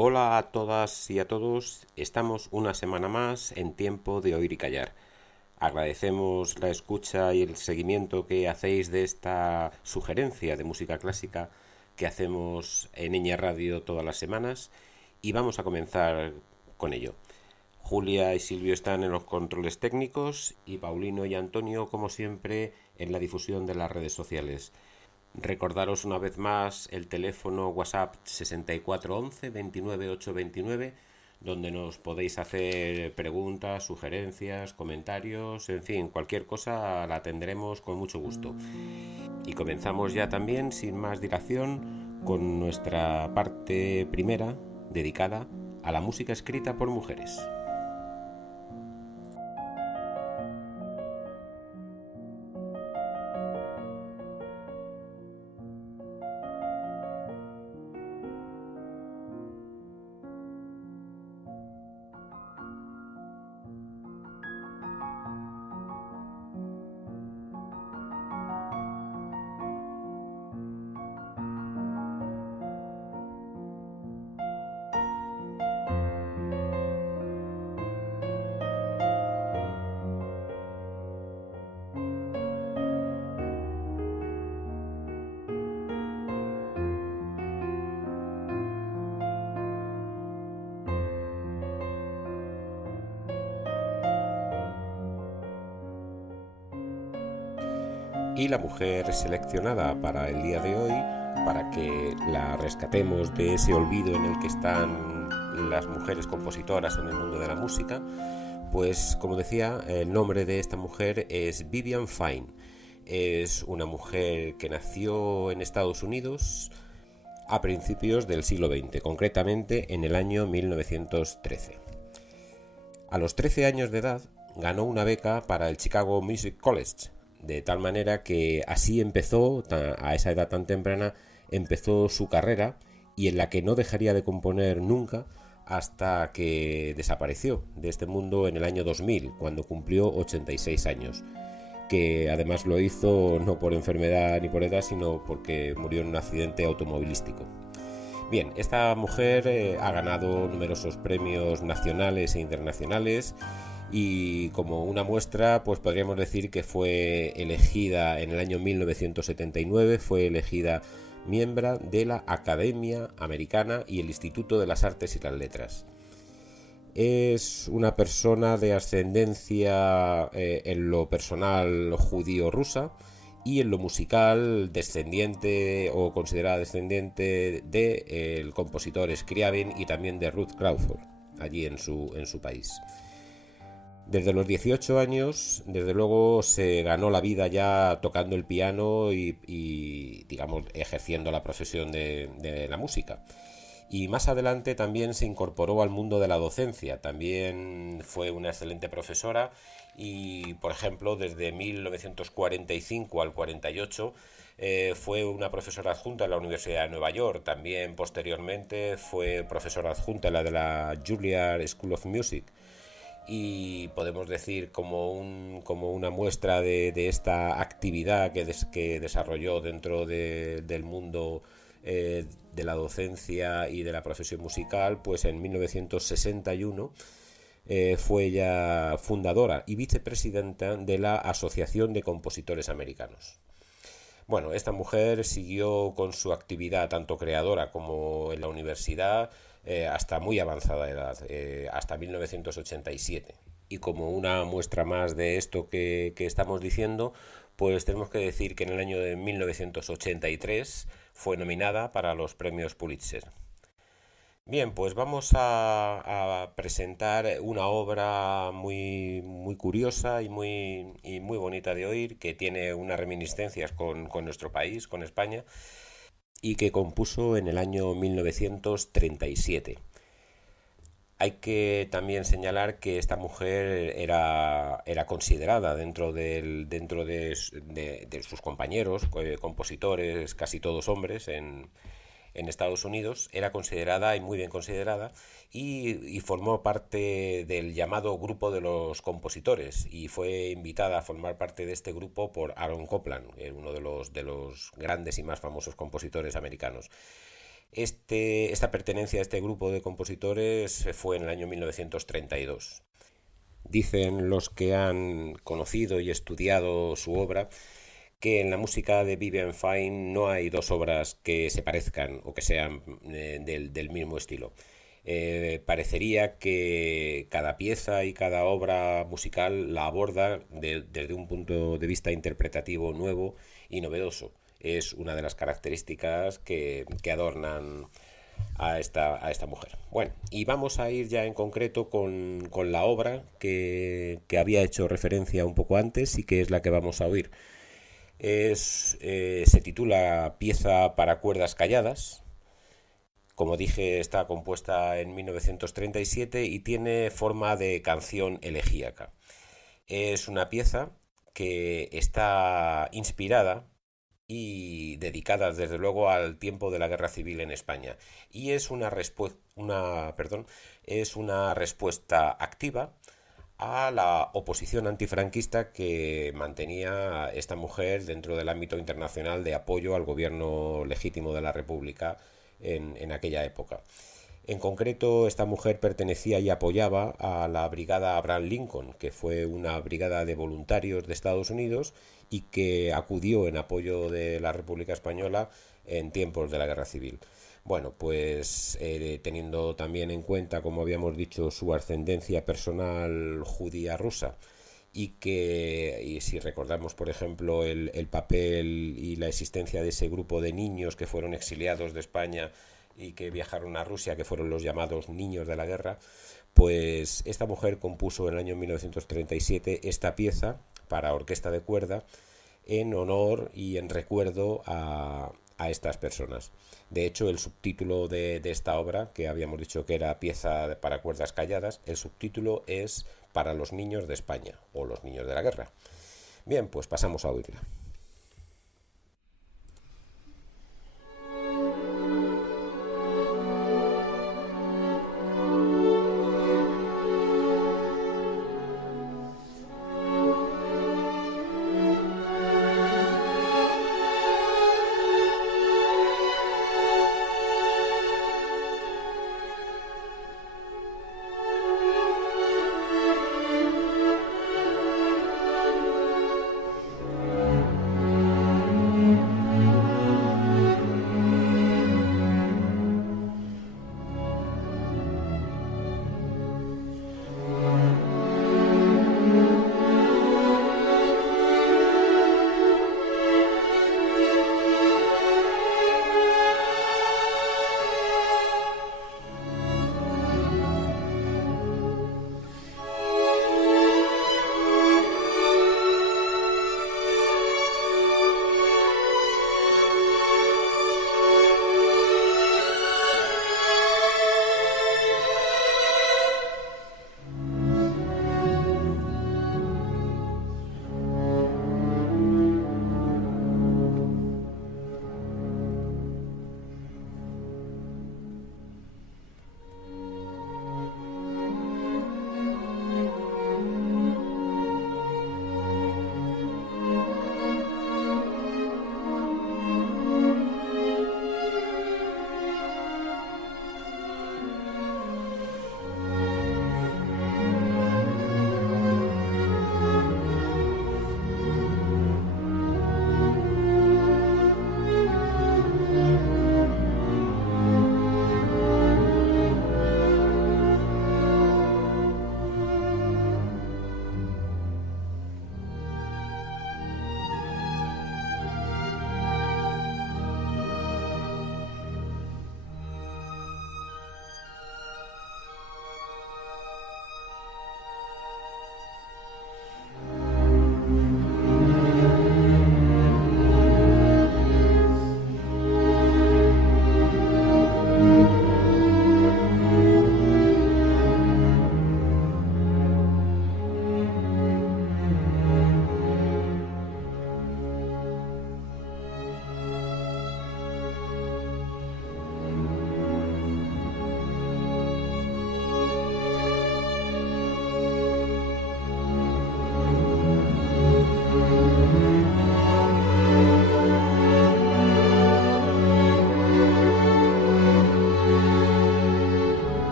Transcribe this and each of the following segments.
Hola a todas y a todos, estamos una semana más en Tiempo de Oír y Callar. Agradecemos la escucha y el seguimiento que hacéis de esta sugerencia de música clásica que hacemos en Eña Radio todas las semanas y vamos a comenzar con ello. Julia y Silvio están en los controles técnicos y Paulino y Antonio, como siempre, en la difusión de las redes sociales. Recordaros una vez más el teléfono WhatsApp 6411 29829, donde nos podéis hacer preguntas, sugerencias, comentarios, en fin, cualquier cosa la atenderemos con mucho gusto. Y comenzamos ya también, sin más dilación, con nuestra parte primera dedicada a la música escrita por mujeres. Y la mujer seleccionada para el día de hoy, para que la rescatemos de ese olvido en el que están las mujeres compositoras en el mundo de la música, pues como decía, el nombre de esta mujer es Vivian Fine. Es una mujer que nació en Estados Unidos a principios del siglo XX, concretamente en el año 1913. A los 13 años de edad ganó una beca para el Chicago Music College, de tal manera que así empezó, a esa edad tan temprana, empezó su carrera y en la que no dejaría de componer nunca hasta que desapareció de este mundo en el año 2000, cuando cumplió 86 años, que además lo hizo no por enfermedad ni por edad, sino porque murió en un accidente automovilístico. Bien, esta mujer ha ganado numerosos premios nacionales e internacionales y como una muestra, pues podríamos decir que fue elegida en el año 1979, fue elegida miembro de la Academia Americana y el Instituto de las Artes y las Letras. Es una persona de ascendencia en lo personal judío-rusa y en lo musical descendiente o considerada descendiente del compositor Scriabin y también de Ruth Crawford, allí en su país. Desde los 18 años, desde luego, se ganó la vida ya tocando el piano y digamos, ejerciendo la profesión de la música. Y más adelante también se incorporó al mundo de la docencia. También fue una excelente profesora y, por ejemplo, desde 1945 al 48 fue una profesora adjunta en la Universidad de Nueva York. También posteriormente fue profesora adjunta en la de la Juilliard School of Music y podemos decir como una muestra de esta actividad que desarrolló dentro del mundo de la docencia y de la profesión musical, pues en 1961 fue ella fundadora y vicepresidenta de la Asociación de Compositores Americanos. Bueno, esta mujer siguió con su actividad tanto creadora como en la universidad hasta muy avanzada edad, hasta 1987. Y como una muestra más de esto que estamos diciendo, pues tenemos que decir que en el año de 1983 fue nominada para los premios Pulitzer. Bien, pues vamos a presentar una obra muy curiosa y muy bonita de oír, que tiene unas reminiscencias con nuestro país, con España, y que compuso en el año 1937. Hay que también señalar que esta mujer era considerada dentro de sus compañeros, compositores, casi todos hombres, en Estados Unidos, era considerada y muy bien considerada y formó parte del llamado grupo de los compositores y fue invitada a formar parte de este grupo por Aaron Copland, uno de los grandes y más famosos compositores americanos. Esta pertenencia a este grupo de compositores fue en el año 1932. Dicen los que han conocido y estudiado su obra que en la música de Vivian Fine no hay dos obras que se parezcan o que sean del mismo estilo. Parecería que cada pieza y cada obra musical la aborda desde un punto de vista interpretativo nuevo y novedoso. Es una de las características que adornan a esta mujer. Bueno, y vamos a ir ya en concreto con la obra que había hecho referencia un poco antes y que es la que vamos a oír. Se titula Pieza para cuerdas calladas. Como dije, está compuesta en 1937 y tiene forma de canción elegíaca. Es una pieza que está inspirada y dedicada desde luego al tiempo de la Guerra Civil en España. Y es es una respuesta activa a la oposición antifranquista que mantenía esta mujer dentro del ámbito internacional de apoyo al gobierno legítimo de la República en aquella época. En concreto, esta mujer pertenecía y apoyaba a la Brigada Abraham Lincoln, que fue una brigada de voluntarios de Estados Unidos y que acudió en apoyo de la República Española en tiempos de la Guerra Civil. Bueno, pues teniendo también en cuenta, como habíamos dicho, su ascendencia personal judía rusa y si recordamos, por ejemplo, el papel y la existencia de ese grupo de niños que fueron exiliados de España y que viajaron a Rusia, que fueron los llamados niños de la guerra, pues esta mujer compuso en el año 1937 esta pieza para orquesta de cuerda en honor y en recuerdo a estas personas. De hecho, el subtítulo de esta obra, que habíamos dicho que era Pieza para cuerdas calladas, el subtítulo es Para los niños de España o los niños de la guerra. Bien, pues pasamos a oírla.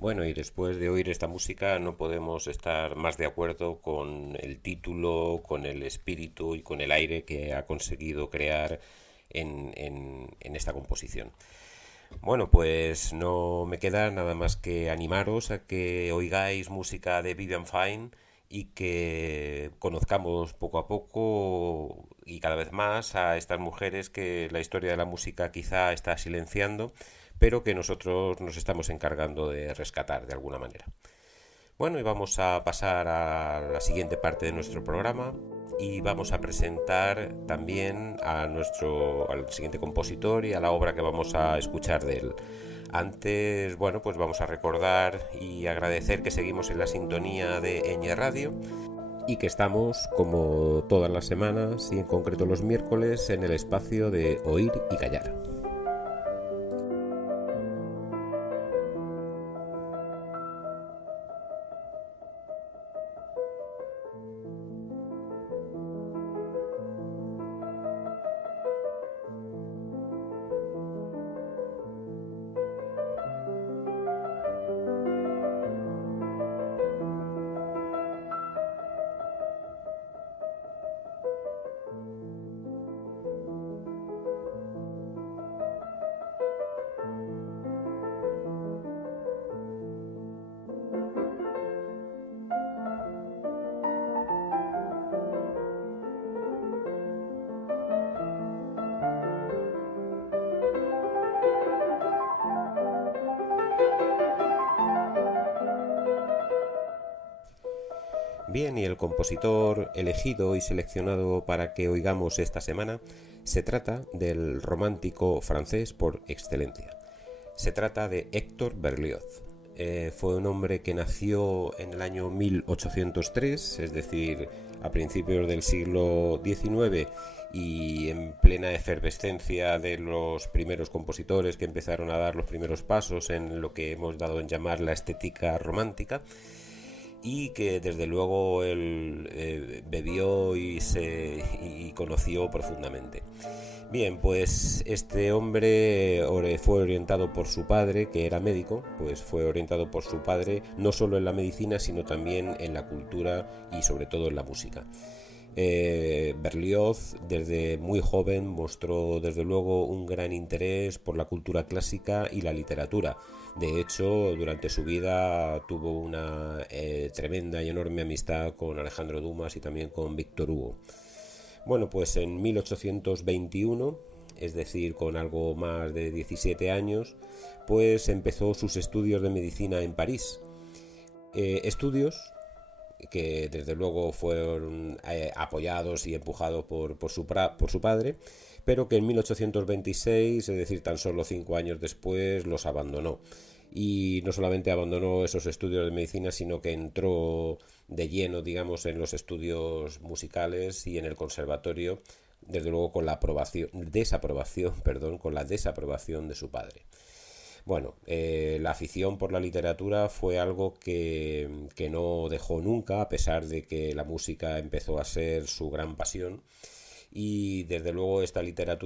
Bueno, y después de oír esta música no podemos estar más de acuerdo con el título, con el espíritu y con el aire que ha conseguido crear en esta composición. Bueno, pues no me queda nada más que animaros a que oigáis música de Vivian Fine y que conozcamos poco a poco y cada vez más a estas mujeres que la historia de la música quizá está silenciando, pero que nosotros nos estamos encargando de rescatar de alguna manera. Bueno, y vamos a pasar a la siguiente parte de nuestro programa y vamos a presentar también al siguiente compositor y a la obra que vamos a escuchar de él. Antes, bueno, pues vamos a recordar y agradecer que seguimos en la sintonía de Eñe Radio y que estamos, como todas las semanas y en concreto los miércoles, en el espacio de Oír y Callar. Bien, y el compositor elegido y seleccionado para que oigamos esta semana se trata del romántico francés por excelencia. Se trata de Héctor Berlioz. Fue un hombre que nació en el año 1803, es decir, a principios del siglo XIX y en plena efervescencia de los primeros compositores que empezaron a dar los primeros pasos en lo que hemos dado en llamar la estética romántica, y que desde luego él bebió y conoció profundamente. Bien, pues este hombre fue orientado por su padre, que era médico, pues fue orientado por su padre no solo en la medicina, sino también en la cultura y sobre todo en la música. Berlioz desde muy joven mostró desde luego un gran interés por la cultura clásica y la literatura. De hecho, durante su vida tuvo una tremenda y enorme amistad con Alejandro Dumas y también con Víctor Hugo. Bueno, pues en 1821, es decir, con algo más de 17 años, pues empezó sus estudios de medicina en París. Estudios que desde luego fueron apoyados y empujados por su padre, pero que en 1826, es decir, tan solo 5 años después, los abandonó. Y no solamente abandonó esos estudios de medicina, sino que entró de lleno, digamos, en los estudios musicales y en el conservatorio, desde luego con la desaprobación de su padre. Bueno, la afición por la literatura fue algo que no dejó nunca, a pesar de que la música empezó a ser su gran pasión. Y desde luego esta afición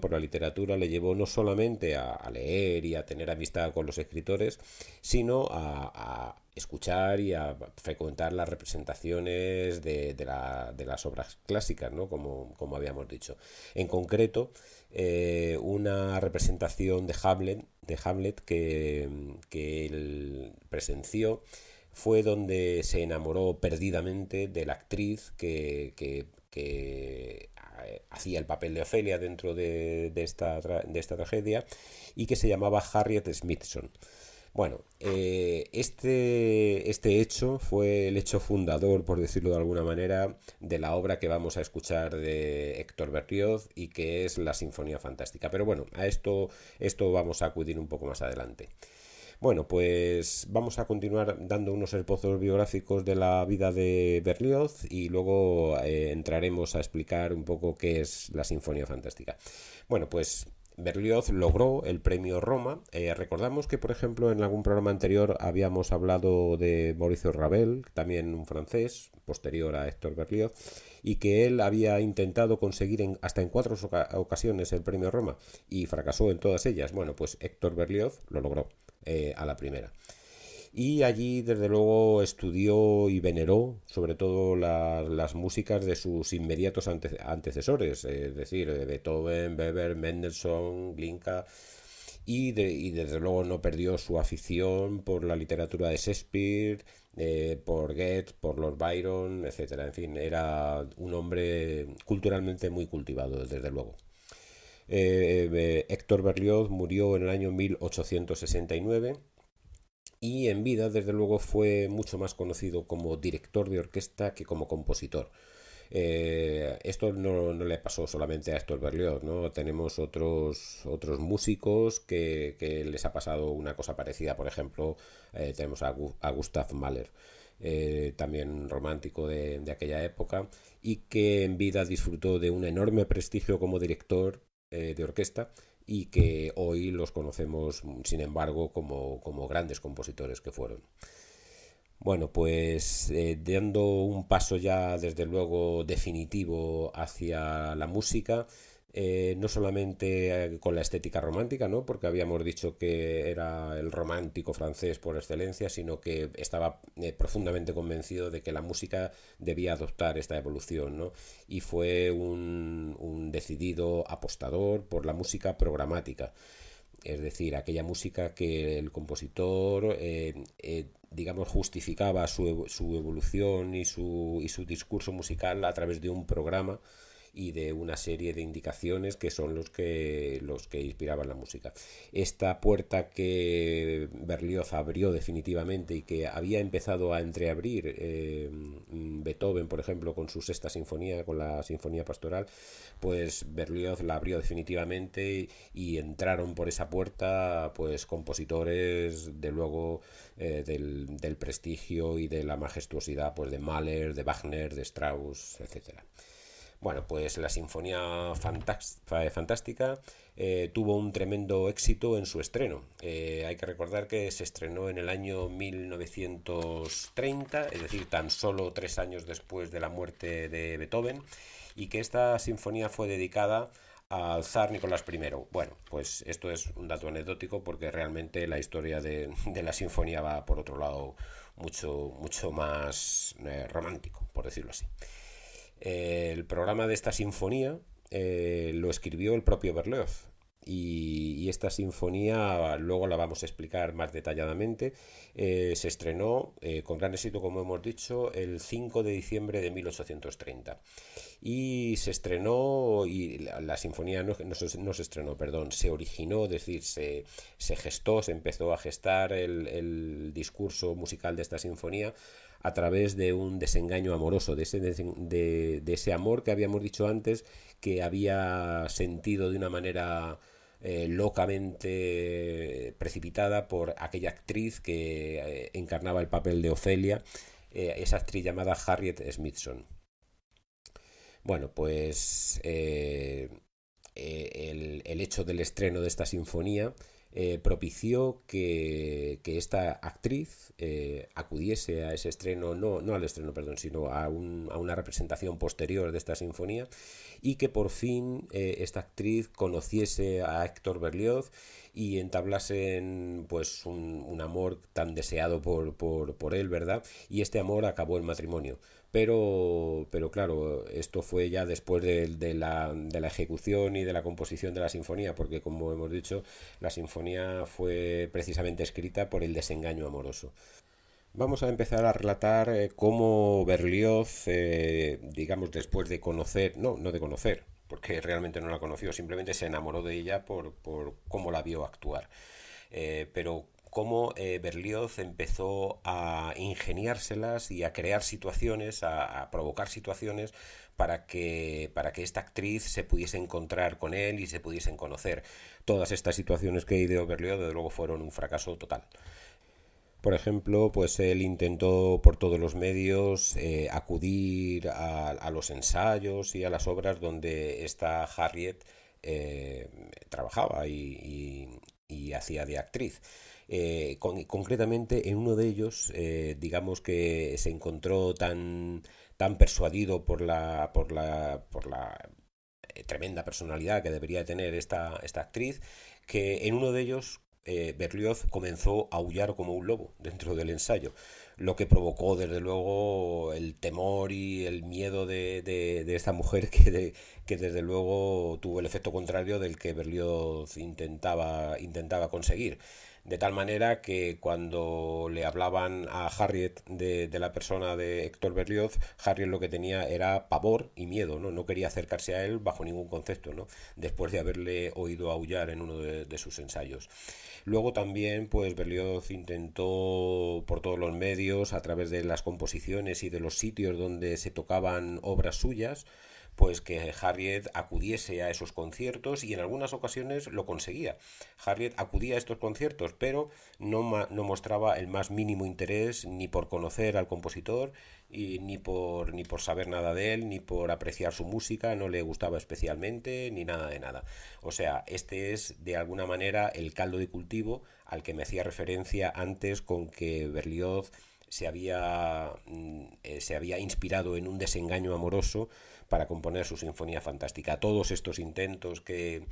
por la literatura le llevó no solamente a leer y a tener amistad con los escritores, sino a escuchar y a frecuentar las representaciones de las obras clásicas, ¿no? Como habíamos dicho. En concreto, una representación de Hamlet que él presenció fue donde se enamoró perdidamente de la actriz que hacía el papel de Ofelia dentro de esta tragedia y que se llamaba Harriet Smithson. Bueno, este hecho fue el hecho fundador, por decirlo de alguna manera, de la obra que vamos a escuchar de Héctor Berlioz y que es la Sinfonía Fantástica. Pero bueno, a esto vamos a acudir un poco más adelante. Bueno, pues vamos a continuar dando unos esbozos biográficos de la vida de Berlioz y luego entraremos a explicar un poco qué es la Sinfonía Fantástica. Bueno, pues Berlioz logró el premio Roma. Recordamos que, por ejemplo, en algún programa anterior habíamos hablado de Maurice Ravel, también un francés, posterior a Héctor Berlioz, y que él había intentado conseguir hasta en 4 ocasiones el premio Roma y fracasó en todas ellas. Bueno, pues Héctor Berlioz lo logró a la primera. Y allí, desde luego, estudió y veneró sobre todo las músicas de sus inmediatos antecesores, es decir, Beethoven, Weber, Mendelssohn, Glinka, y desde luego no perdió su afición por la literatura de Shakespeare, por Goethe, por Lord Byron, etcétera. En fin, era un hombre culturalmente muy cultivado, desde luego. Héctor Berlioz murió en el año 1869 y en vida, desde luego, fue mucho más conocido como director de orquesta que como compositor. Esto no le pasó solamente a Héctor Berlioz, ¿no? Tenemos otros músicos que les ha pasado una cosa parecida. Por ejemplo, tenemos a Gustav Mahler, también romántico de aquella época, y que en vida disfrutó de un enorme prestigio como director de orquesta, y que hoy los conocemos, sin embargo, como grandes compositores que fueron. Bueno, pues dando un paso ya desde luego definitivo hacia la música, no solamente con la estética romántica, ¿no? Porque habíamos dicho que era el romántico francés por excelencia, sino que estaba profundamente convencido de que la música debía adoptar esta evolución, ¿no? Y fue un decidido apostador por la música programática, es decir, aquella música que el compositor, digamos, justificaba su evolución y su discurso musical a través de un programa y de una serie de indicaciones que son los que inspiraban la música. Esta puerta que Berlioz abrió definitivamente y que había empezado a entreabrir Beethoven, por ejemplo, con su sexta sinfonía, con la sinfonía pastoral, pues Berlioz la abrió definitivamente y entraron por esa puerta pues compositores de luego del prestigio y de la majestuosidad pues de Mahler, de Wagner, de Strauss, etcétera. Bueno, pues la Sinfonía Fantástica tuvo un tremendo éxito en su estreno. Hay que recordar que se estrenó en el año 1930, es decir, tan solo 3 años después de la muerte de Beethoven, y que esta sinfonía fue dedicada al zar Nicolás I. Bueno, pues esto es un dato anecdótico porque realmente la historia de la sinfonía va por otro lado mucho más romántico, por decirlo así. El programa de esta sinfonía lo escribió el propio Berlioz. Y esta sinfonía luego la vamos a explicar más detalladamente. Se estrenó con gran éxito, como hemos dicho, el 5 de diciembre de 1830. Y se estrenó, y la sinfonía no se estrenó, perdón, se originó, es decir, se gestó, se empezó a gestar el discurso musical de esta sinfonía a través de un desengaño amoroso, de ese amor que habíamos dicho antes, que había sentido de una manera locamente precipitada por aquella actriz que encarnaba el papel de Ofelia, esa actriz llamada Harriet Smithson. Bueno, pues el hecho del estreno de esta sinfonía propició que esta actriz acudiese a ese estreno, no al estreno, perdón, sino a una representación posterior de esta sinfonía, y que por fin esta actriz conociese a Héctor Berlioz y entablase pues un amor tan deseado por él, ¿verdad? Y este amor acabó en matrimonio. Pero claro, esto fue ya después de la ejecución y de la composición de la sinfonía, porque como hemos dicho, la sinfonía fue precisamente escrita por el desengaño amoroso. Vamos a empezar a relatar cómo Berlioz, digamos, después de conocer, no de conocer, porque realmente no la conoció, simplemente se enamoró de ella por cómo la vio actuar. Pero cómo Berlioz empezó a ingeniárselas y a crear situaciones, a provocar situaciones para que esta actriz se pudiese encontrar con él y se pudiesen conocer. Todas estas situaciones que ideó Berlioz, desde luego, fueron un fracaso total. Por ejemplo, pues él intentó por todos los medios acudir a los ensayos y a las obras donde esta Harriet trabajaba y hacía de actriz. Concretamente en uno de ellos, digamos que se encontró tan persuadido por la tremenda personalidad que debería tener esta actriz, que en uno de ellos Berlioz comenzó a aullar como un lobo dentro del ensayo, lo que provocó desde luego el temor y el miedo de esta mujer que desde luego tuvo el efecto contrario del que Berlioz intentaba conseguir. De tal manera que cuando le hablaban a Harriet de la persona de Héctor Berlioz, Harriet lo que tenía era pavor y miedo, ¿no? No quería acercarse a él bajo ningún concepto, ¿no? Después de haberle oído aullar en uno de sus ensayos. Luego también, pues Berlioz intentó por todos los medios, a través de las composiciones y de los sitios donde se tocaban obras suyas, pues que Harriet acudiese a esos conciertos, y en algunas ocasiones lo conseguía. Harriet acudía a estos conciertos, pero no mostraba el más mínimo interés ni por conocer al compositor, y ni por saber nada de él, ni por apreciar su música, no le gustaba especialmente, ni nada de nada. O sea, este es de alguna manera el caldo de cultivo al que me hacía referencia antes, con que Berlioz se había inspirado en un desengaño amoroso para componer su Sinfonía Fantástica. Todos estos intentos que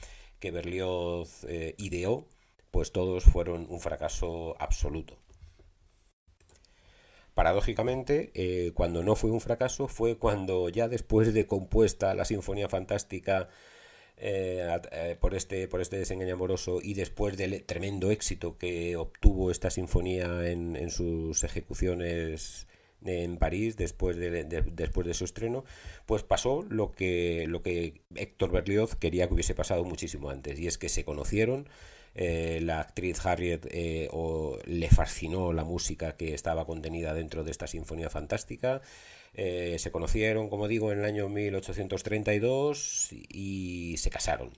Berlioz ideó, pues todos fueron un fracaso absoluto. Paradójicamente, cuando no fue un fracaso fue cuando, ya después de compuesta la Sinfonía Fantástica, por este desengaño amoroso, y después del tremendo éxito que obtuvo esta sinfonía en sus ejecuciones en París, después de su estreno, pues pasó lo que Héctor Berlioz quería que hubiese pasado muchísimo antes, y es que se conocieron. La actriz Harriet le fascinó la música que estaba contenida dentro de esta Sinfonía Fantástica. Se conocieron, como digo, en el año 1832 y se casaron.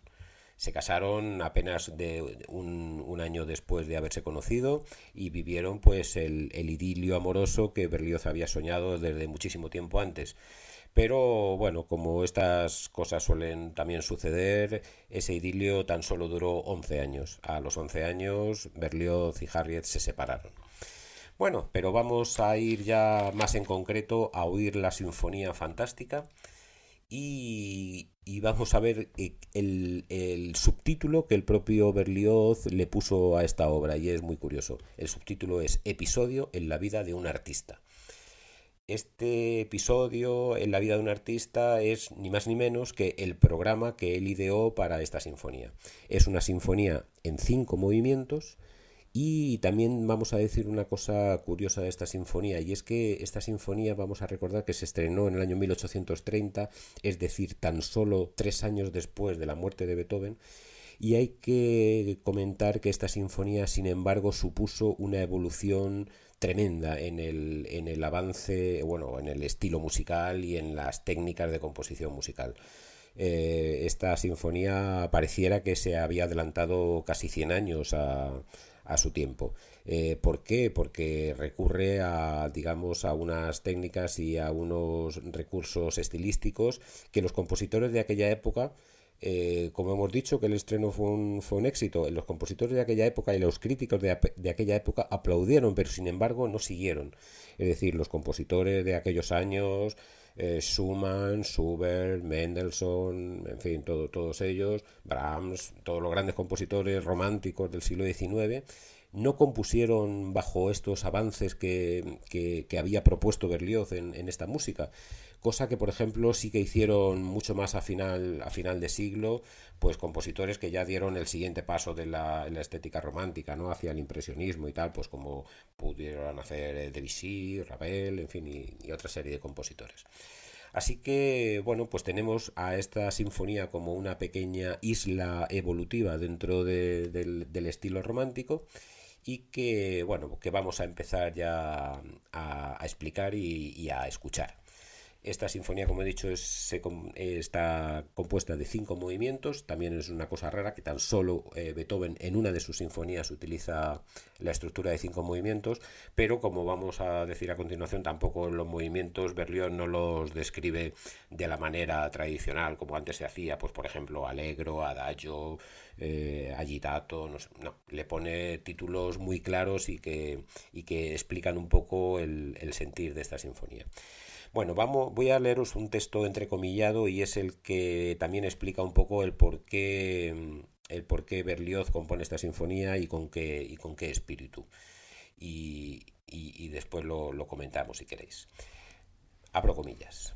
Se casaron apenas de un año después de haberse conocido, y vivieron pues el idilio amoroso que Berlioz había soñado desde muchísimo tiempo antes. Pero bueno, como estas cosas suelen también suceder, ese idilio tan solo duró 11 años. A los 11 años, Berlioz y Harriet se separaron. Bueno, pero vamos a ir ya más en concreto a oír la Sinfonía Fantástica, y vamos a ver el subtítulo que el propio Berlioz le puso a esta obra, y es muy curioso. El subtítulo es Episodio en la vida de un artista. Este episodio en la vida de un artista es ni más ni menos que el programa que él ideó para esta sinfonía. Es una sinfonía en 5 movimientos. Y también vamos a decir una cosa curiosa de esta sinfonía, y es que esta sinfonía, vamos a recordar que se estrenó en el año 1830, es decir, tan solo 3 años después de la muerte de Beethoven. Y hay que comentar que esta sinfonía, sin embargo, supuso una evolución tremenda en el avance, bueno, en el estilo musical y en las técnicas de composición musical. Esta sinfonía pareciera que se había adelantado casi 100 años a su tiempo. ¿Por qué? Porque recurre digamos, a unas técnicas y a unos recursos estilísticos que los compositores de aquella época, como hemos dicho que el estreno fue un éxito, los compositores de aquella época y los críticos de aquella época aplaudieron, pero sin embargo no siguieron. Es decir, los compositores de aquellos años, Schumann, Schubert, Mendelssohn, en fin, todos ellos, Brahms, todos los grandes compositores románticos del siglo XIX, no compusieron bajo estos avances que había propuesto Berlioz en esta música. Cosa que, por ejemplo, sí que hicieron mucho más a final de siglo, pues compositores que ya dieron el siguiente paso de la estética romántica, ¿no? Hacia el impresionismo y tal, pues como pudieron hacer Debussy, Ravel, en fin, y otra serie de compositores. Así que, bueno, pues tenemos a esta sinfonía como una pequeña isla evolutiva dentro del estilo romántico, y que, bueno, que vamos a empezar ya a explicar y a escuchar. Esta sinfonía, como he dicho, está compuesta de 5 movimientos. También es una cosa rara que tan solo Beethoven en una de sus sinfonías utiliza la estructura de 5 movimientos, pero como vamos a decir a continuación, tampoco los movimientos Berlioz no los describe de la manera tradicional como antes se hacía, pues por ejemplo Allegro, Adagio, Agitato, no sé, no, le pone títulos muy claros y que explican un poco el sentir de esta sinfonía. Bueno, voy a leeros un texto entrecomillado y es el que también explica un poco el por qué Berlioz compone esta sinfonía y con qué espíritu. Y después lo comentamos si queréis. Abro comillas.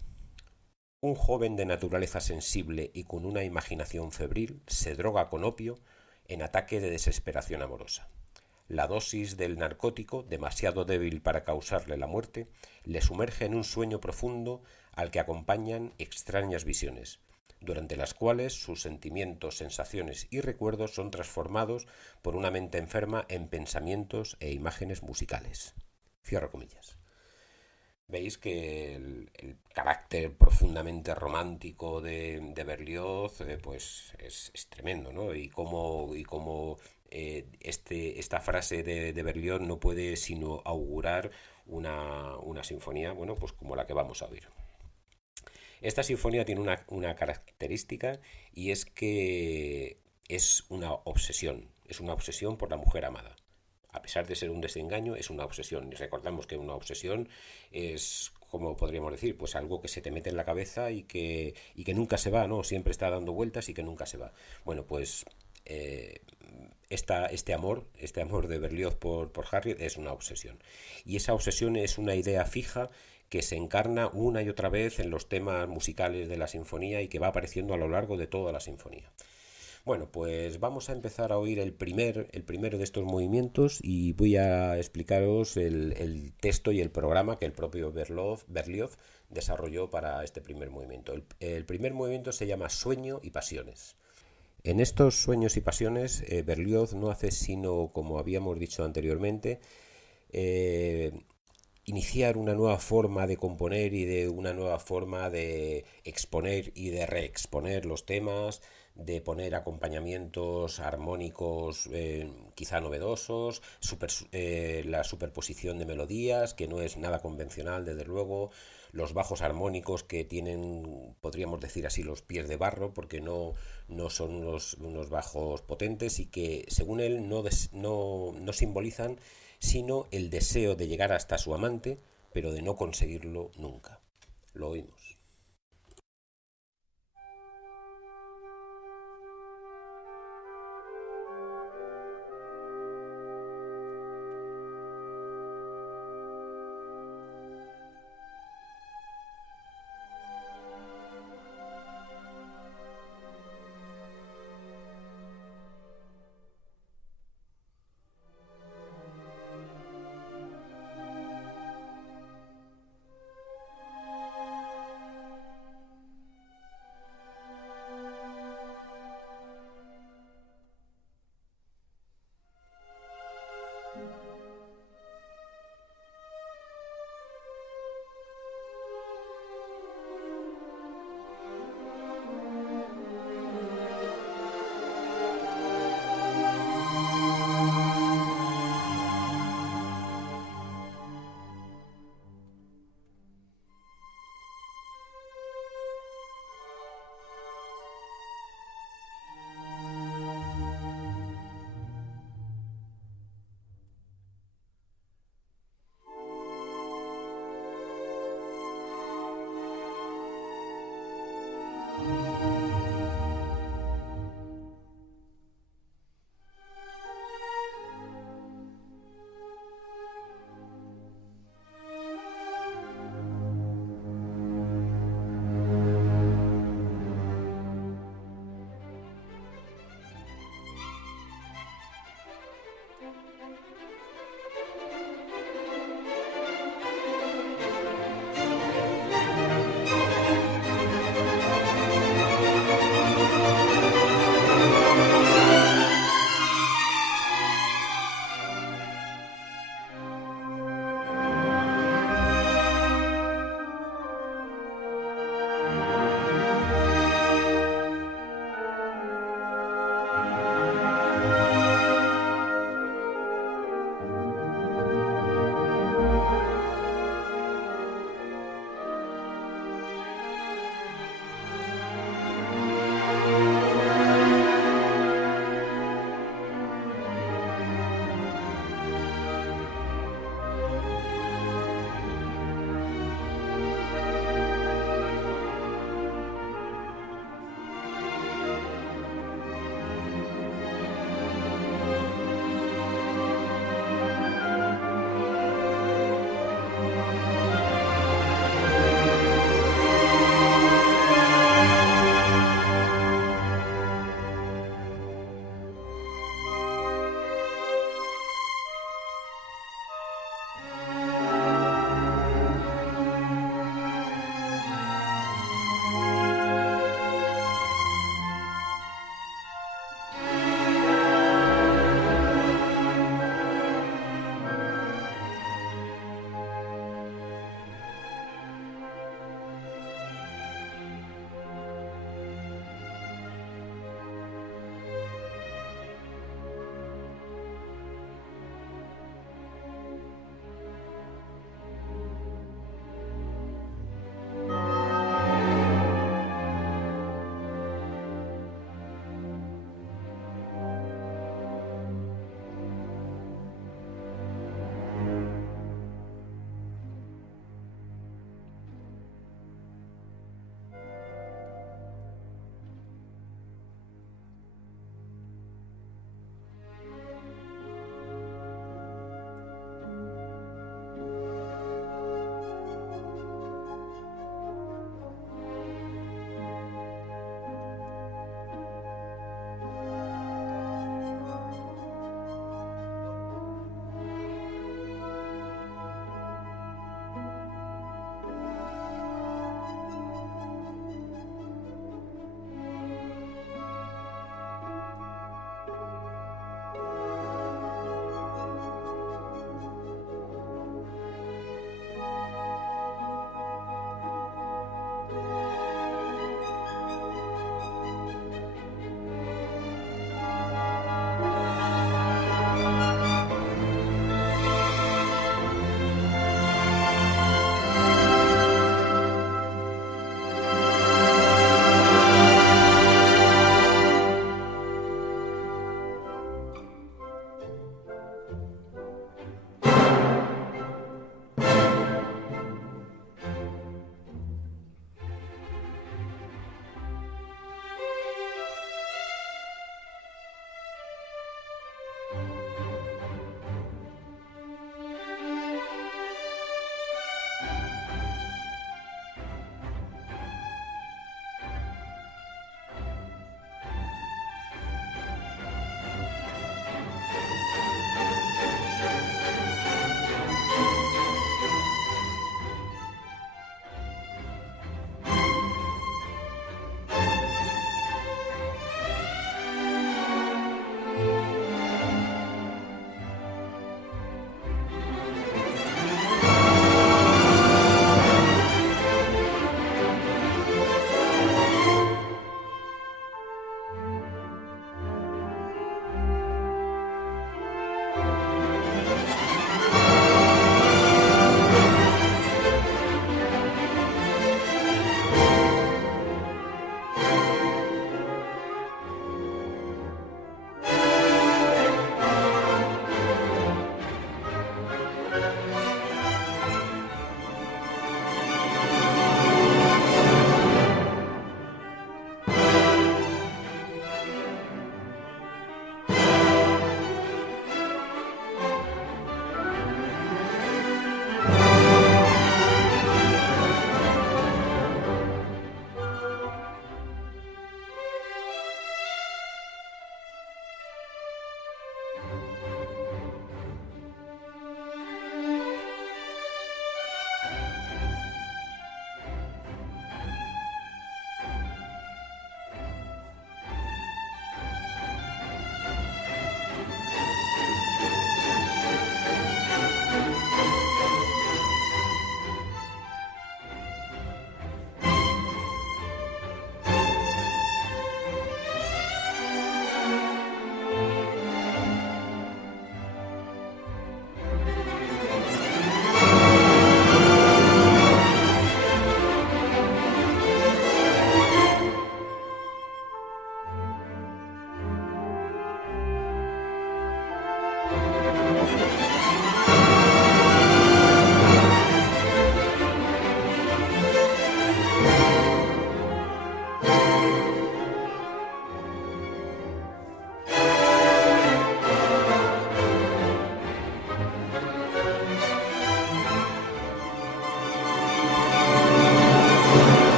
Un joven de naturaleza sensible y con una imaginación febril se droga con opio en ataque de desesperación amorosa. La dosis del narcótico, demasiado débil para causarle la muerte, le sumerge en un sueño profundo al que acompañan extrañas visiones, durante las cuales sus sentimientos, sensaciones y recuerdos son transformados por una mente enferma en pensamientos e imágenes musicales. Cierro comillas. Veis que el carácter profundamente romántico de Berlioz pues es tremendo, ¿no? Y cómo esta frase de Berlioz no puede sino augurar una sinfonía, bueno, pues como la que vamos a oír. Esta sinfonía tiene una característica, y es que es una obsesión por la mujer amada. A pesar de ser un desengaño, es una obsesión. Y recordamos que una obsesión es, como podríamos decir, pues algo que se te mete en la cabeza y que nunca se va, ¿no? Siempre está dando vueltas y que nunca se va. Bueno, pues este amor de Berlioz por Harriet es una obsesión. Y esa obsesión es una idea fija que se encarna una y otra vez en los temas musicales de la sinfonía y que va apareciendo a lo largo de toda la sinfonía. Bueno, pues vamos a empezar a oír el primero de estos movimientos y voy a explicaros el texto y el programa que el propio Berlioz desarrolló para este primer movimiento. El primer movimiento se llama Sueño y Pasiones. En estos sueños y pasiones, Berlioz no hace sino, como habíamos dicho anteriormente, eh, iniciar una nueva forma de componer y de una nueva forma de exponer y de reexponer los temas, de poner acompañamientos armónicos quizá novedosos, la superposición de melodías, que no es nada convencional, desde luego, los bajos armónicos que tienen, podríamos decir así, los pies de barro, porque no son unos bajos potentes y que, según él, no simbolizan sino el deseo de llegar hasta su amante, pero de no conseguirlo nunca. Lo oímos.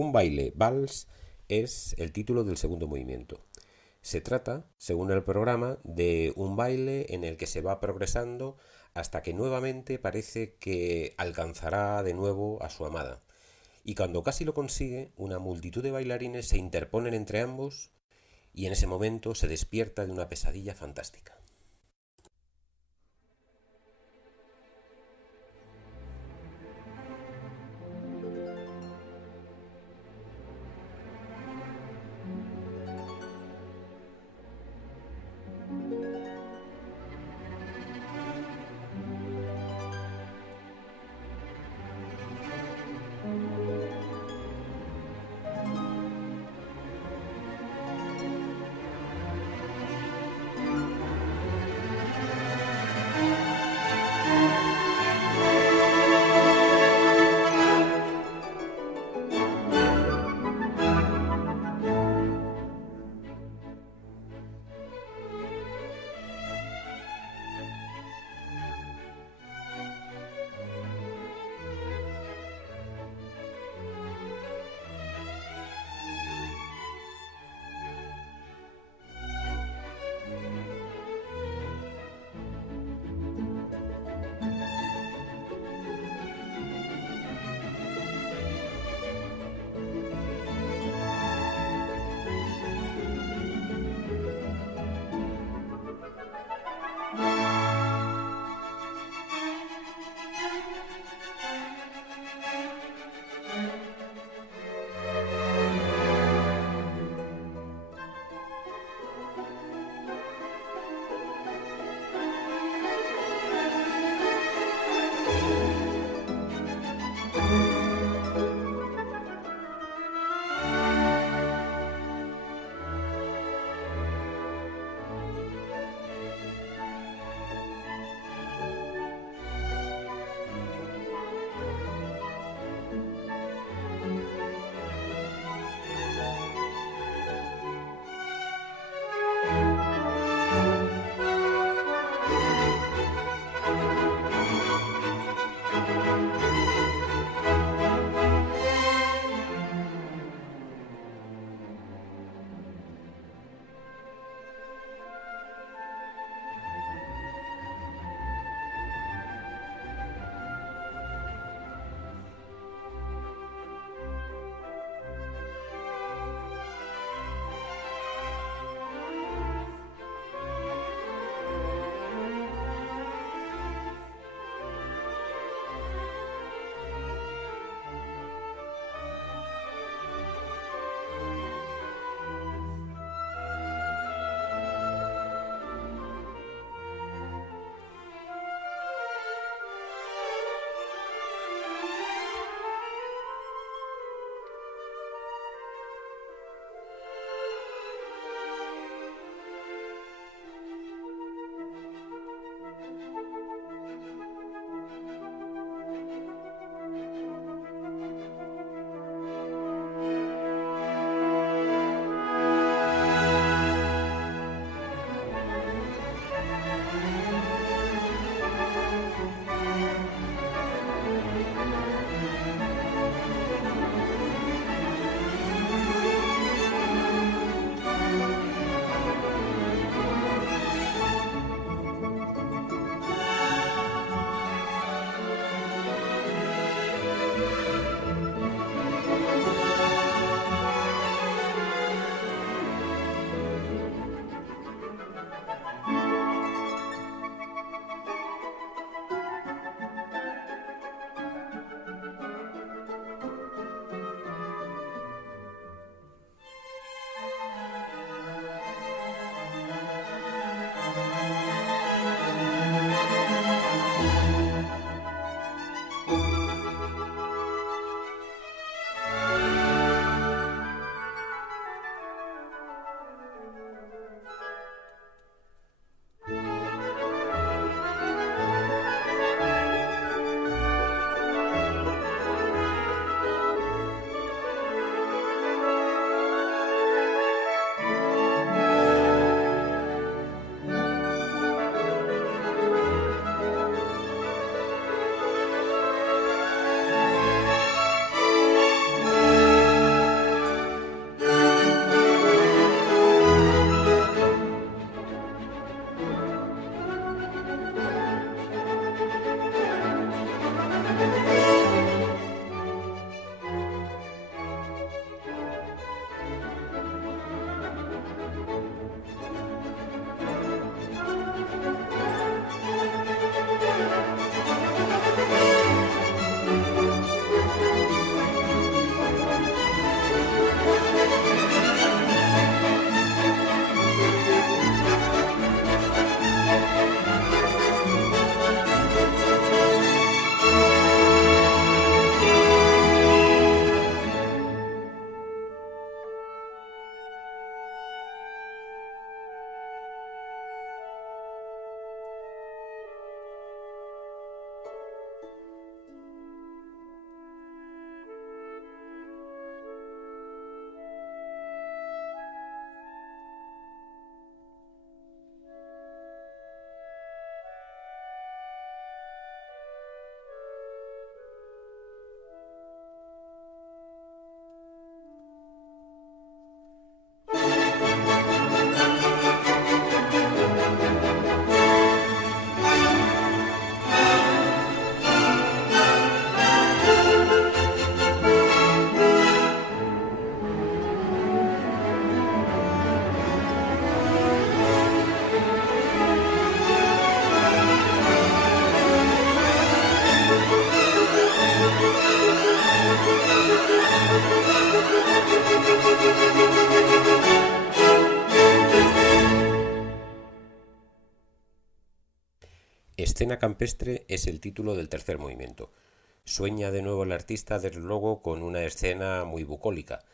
Un baile vals es el título del segundo movimiento. Se trata, según el programa, de un baile en el que se va progresando hasta que nuevamente parece que alcanzará de nuevo a su amada. Y cuando casi lo consigue, una multitud de bailarines se interponen entre ambos y en ese momento se despierta de una pesadilla fantástica. Escena campestre es el título del tercer movimiento. Sueña de nuevo el artista, desde luego, con una escena muy bucólica,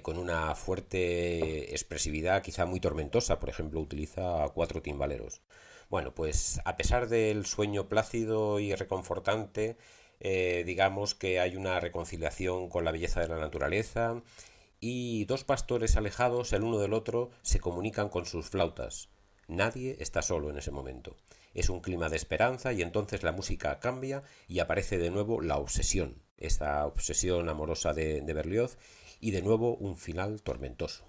con una fuerte expresividad, quizá muy tormentosa. Por ejemplo, utiliza a cuatro timbaleros. Bueno, pues a pesar del sueño plácido y reconfortante, digamos que hay una reconciliación con la belleza de la naturaleza y dos pastores alejados el uno del otro se comunican con sus flautas. Nadie está solo en ese momento. Es un clima de esperanza y entonces la música cambia y aparece de nuevo la obsesión, esa obsesión amorosa de Berlioz, y de nuevo un final tormentoso.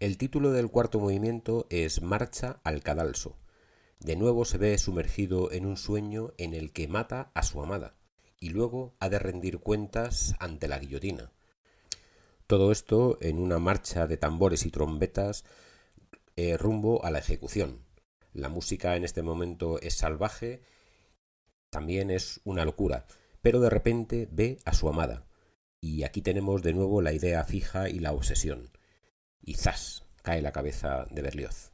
El título del cuarto movimiento es Marcha al cadalso. De nuevo se ve sumergido en un sueño en el que mata a su amada y luego ha de rendir cuentas ante la guillotina. Todo esto en una marcha de tambores y trompetas rumbo a la ejecución. La música en este momento es salvaje, también es una locura, pero de repente ve a su amada. Y aquí tenemos de nuevo la idea fija y la obsesión. Y ¡zas! Cae la cabeza de Berlioz.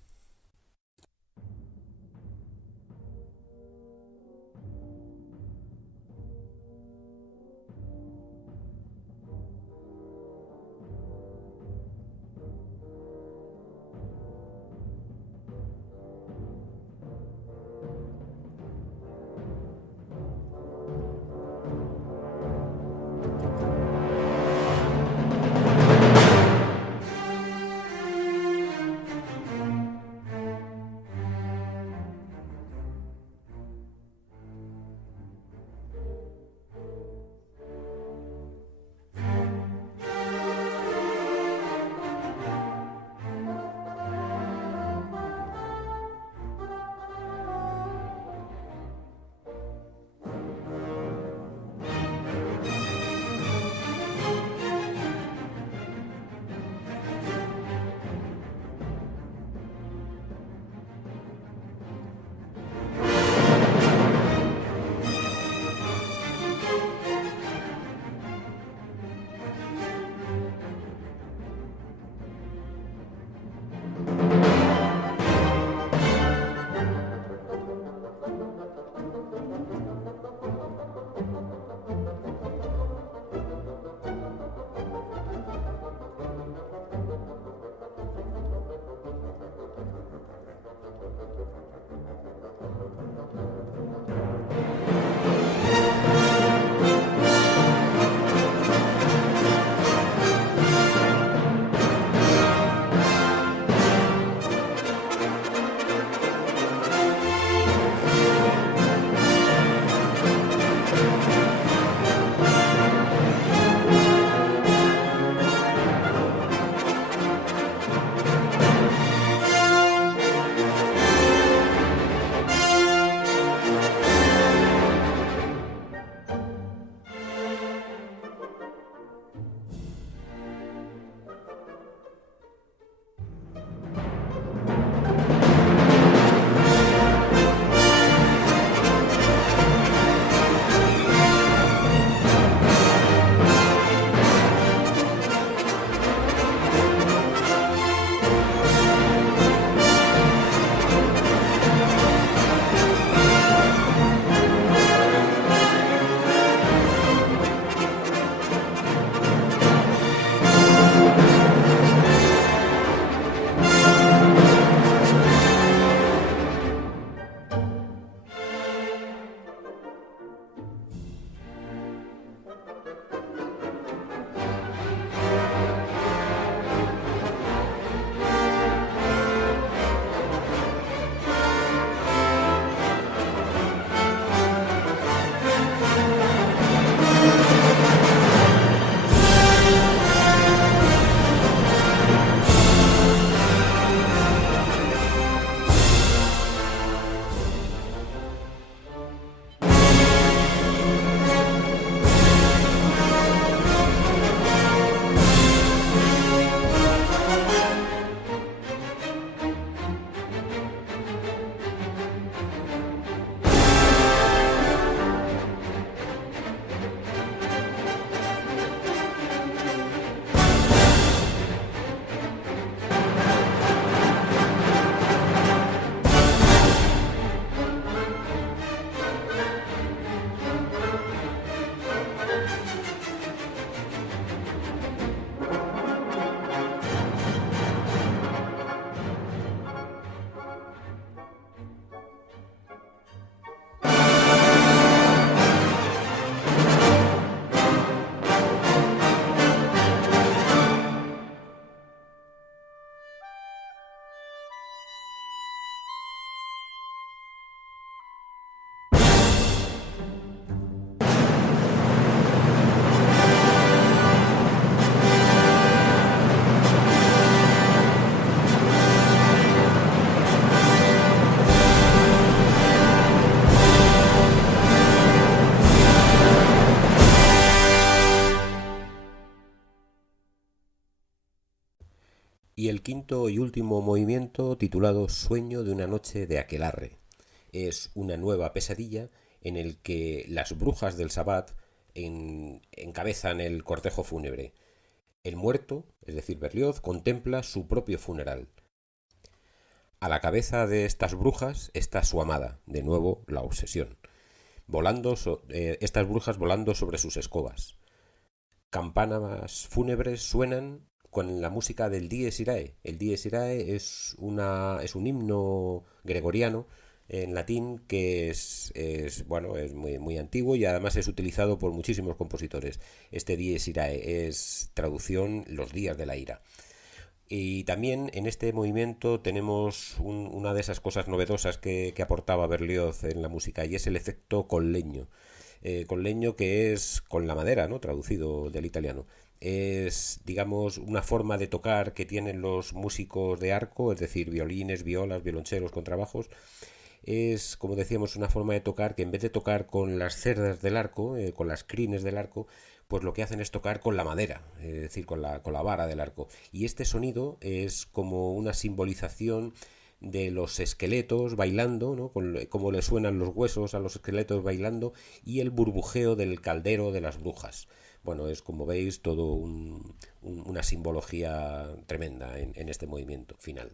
quinto y último movimiento, titulado Sueño de una noche de aquelarre. Es una nueva pesadilla en el que las brujas del Sabbat encabezan el cortejo fúnebre. El muerto, es decir, Berlioz, contempla su propio funeral. A la cabeza de estas brujas está su amada, de nuevo la obsesión, estas brujas volando sobre sus escobas. Campanas fúnebres suenan con la música del Dies Irae. El Dies Irae es un himno gregoriano en latín que bueno, es muy antiguo y además es utilizado por muchísimos compositores. Este Dies Irae es traducción los días de la ira. Y también en este movimiento tenemos una de esas cosas novedosas que aportaba Berlioz en la música, y es el efecto con leño. Con leño, que es con la madera, ¿no? Traducido del italiano. Es, digamos, una forma de tocar que tienen los músicos de arco, es decir, violines, violas, violonchelos, contrabajos. Es, como decíamos, una forma de tocar que, en vez de tocar con las cerdas del arco, con las crines del arco, pues lo que hacen es tocar con la madera, es decir, con la vara del arco. Y este sonido es como una simbolización de los esqueletos bailando, ¿no? Cómo le suenan los huesos a los esqueletos bailando, y el burbujeo del caldero de las brujas. Bueno, es, como veis, todo una simbología tremenda en este movimiento final.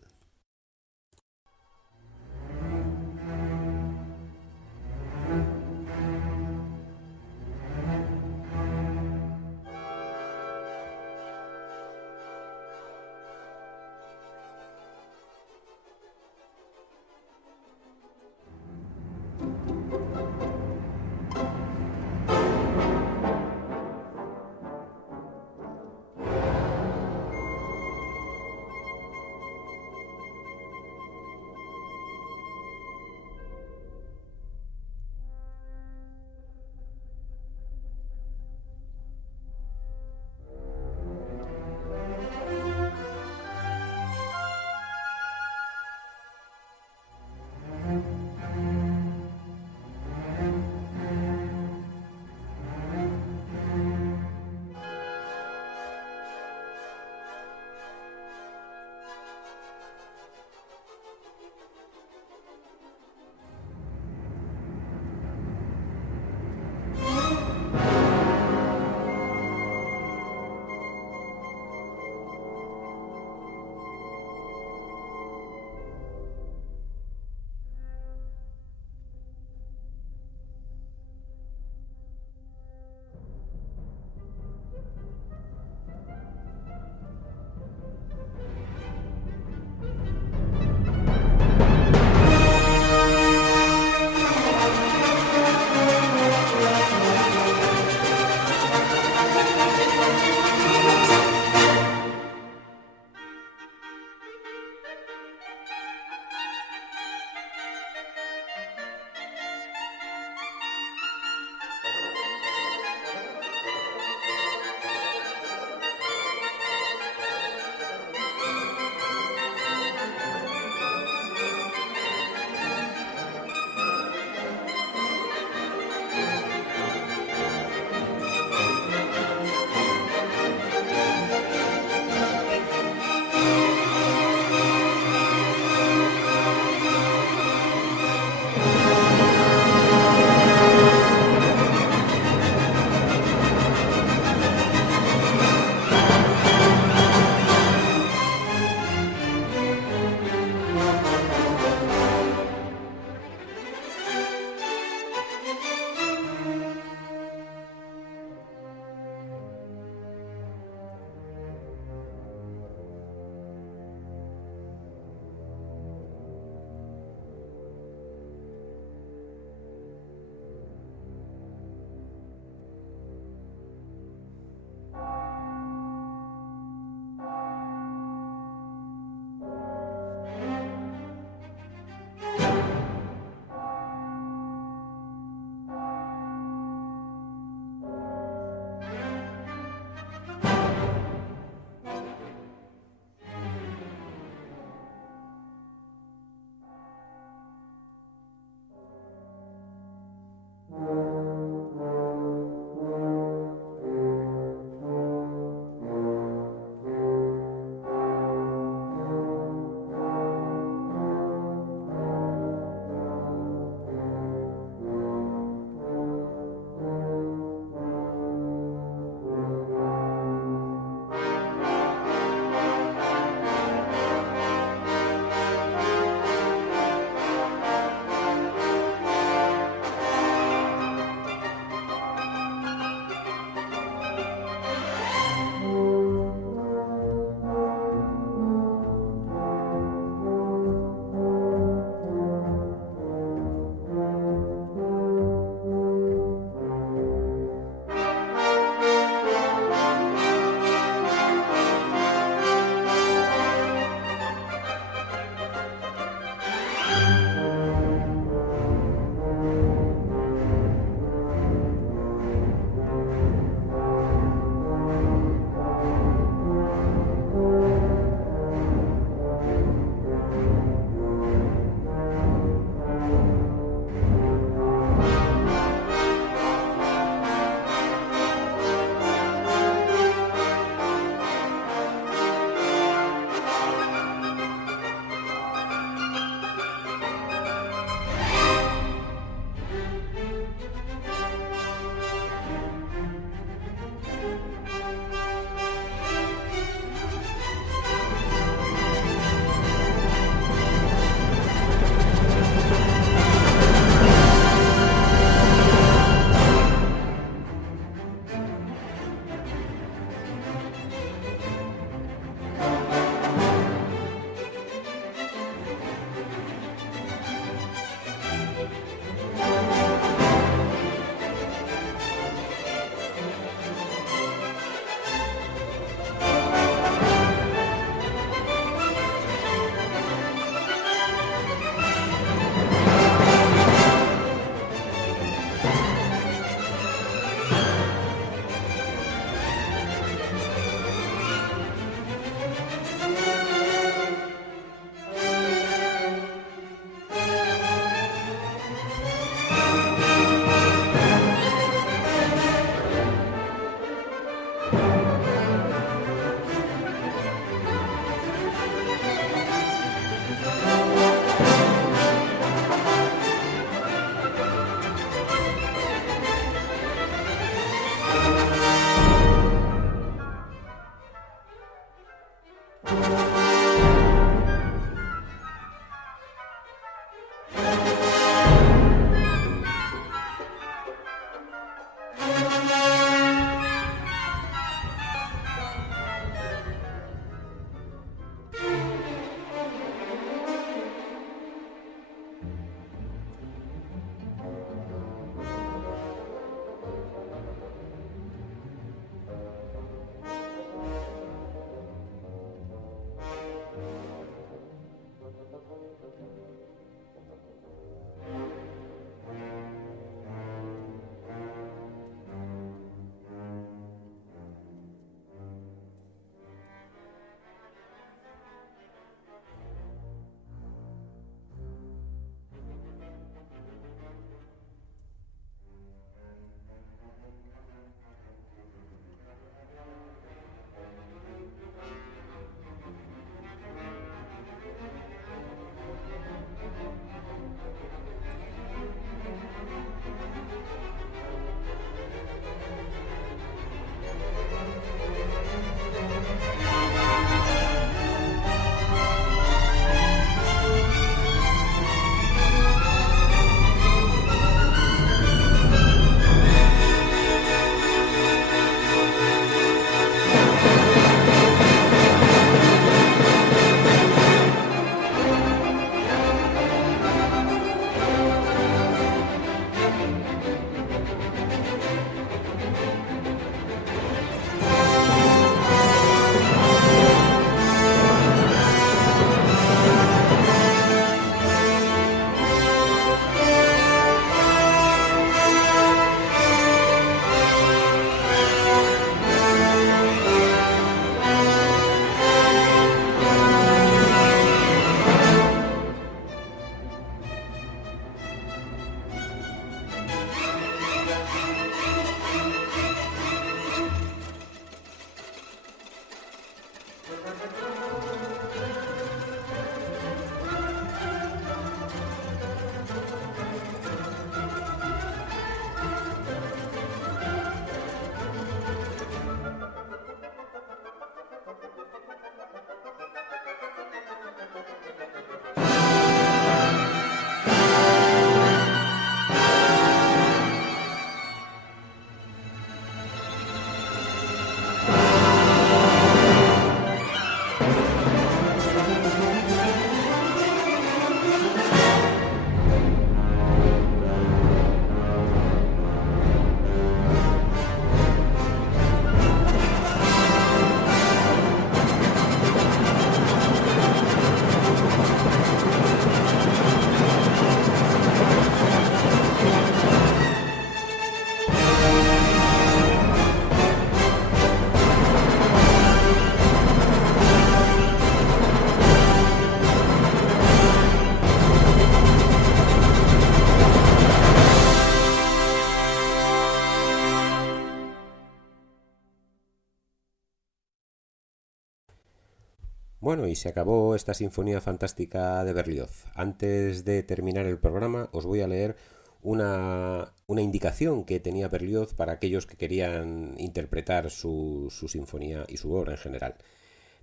Bueno, y se acabó esta sinfonía fantástica de Berlioz. Antes de terminar el programa os voy a leer una indicación que tenía Berlioz para aquellos que querían interpretar su sinfonía y su obra en general.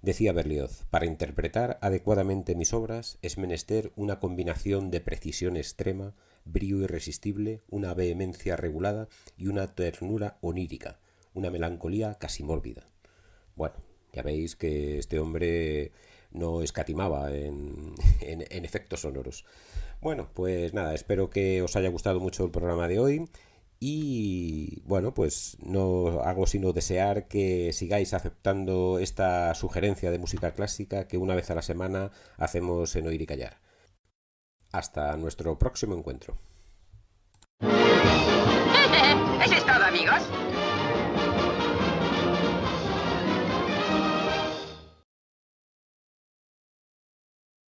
Decía Berlioz: para interpretar adecuadamente mis obras es menester una combinación de precisión extrema, brío irresistible, una vehemencia regulada y una ternura onírica, una melancolía casi mórbida. Bueno, ya veis que este hombre no escatimaba en efectos sonoros. Bueno, pues nada, espero que os haya gustado mucho el programa de hoy y bueno, pues no hago sino desear que sigáis aceptando esta sugerencia de música clásica que una vez a la semana hacemos en Oír y Callar. Hasta nuestro próximo encuentro. Eso es todo, amigos.